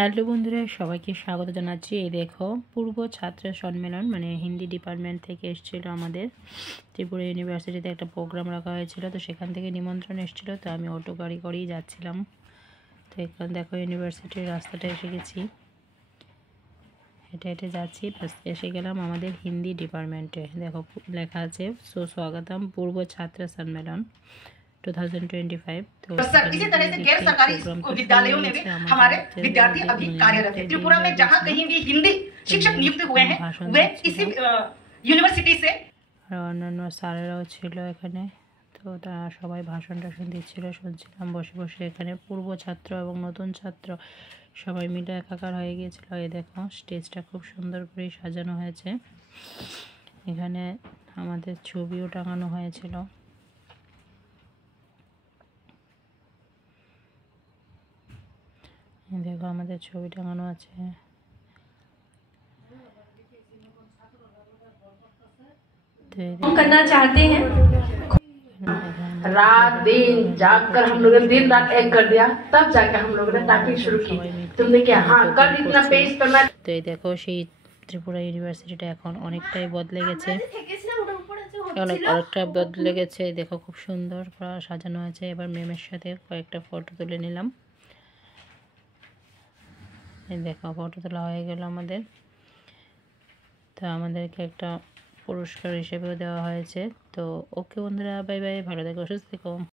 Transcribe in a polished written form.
Hello বন্ধুরা, সবাইকে স্বাগত জানাচ্ছি। এই দেখো, পূর্ব ছাত্র সম্মেলন মানে হিন্দি ডিপার্টমেন্ট থেকে এসেছিলো আমাদের ত্রিপুরা ইউনিভার্সিটিতে একটা প্রোগ্রাম রাখা হয়েছিল। তো সেখান থেকে নিমন্ত্রণ এসেছিলো, তো আমি অটো গাড়ি করেই যাচ্ছিলাম। তো এখানে দেখো ইউনিভার্সিটির রাস্তাটা এসে গেছি, হেঁটে হেঁটে যাচ্ছি। এসে গেলাম আমাদের হিন্দি ডিপার্টমেন্টে। দেখো লেখা আছে সুস্বাগতম पूर्व छात्र सम्मेलन 2025। तो सर इसी तरह से गैर सरकारी विद्यालयों में भी हमारे विद्यार्थी अभी कार्यरत है। त्रिपुरा में जहाँ कहीं भी हिंदी शिक्षक नियुक्त हुए हैं वे इसी यूनिवर्सिटी से। অন্যান্য স্যারেরাও ছিল এখানে, তো তারা সবাই ভাষণ দিচ্ছিল, শুনছিলাম বসে বসে। এখানে পূর্ব ছাত্র এবং নতুন ছাত্র সবাই মিলে একাকার হয়ে গিয়েছিল। এই দেখো স্টেজটা খুব সুন্দর করে সাজানো হয়েছে, এখানে আমাদের ছবিও টাঙানো হয়েছিল। দেখো আমাদের ছবি টাঙানো আছে। करना चाहते हैं, रात दिन जागकर हम लोगों ने दिन रात एक कर दिया, तब जाकर हम लोगों ने टाइपिंग शुरू की। तुमने क्या हाँ कल इतना पेज करना। তো এই দেখো সেই ত্রিপুরা ইউনিভার্সিটিটা এখন অনেকটাই বদলে গেছে, অনেকটা বদলে গেছে। দেখো খুব সুন্দর সাজানো হয়েছে। এবার ম্যামের সাথে কয়েকটা ফটো তুলে নিলাম। দেখো ফটো তোলা হয়ে গেল আমাদের। তো আমাদেরকে একটা পুরস্কার হিসেবেও দেওয়া হয়েছে। তো ওকে বন্ধুরা, বাই বাই, ভালো থেকো, সুস্থ থেকো।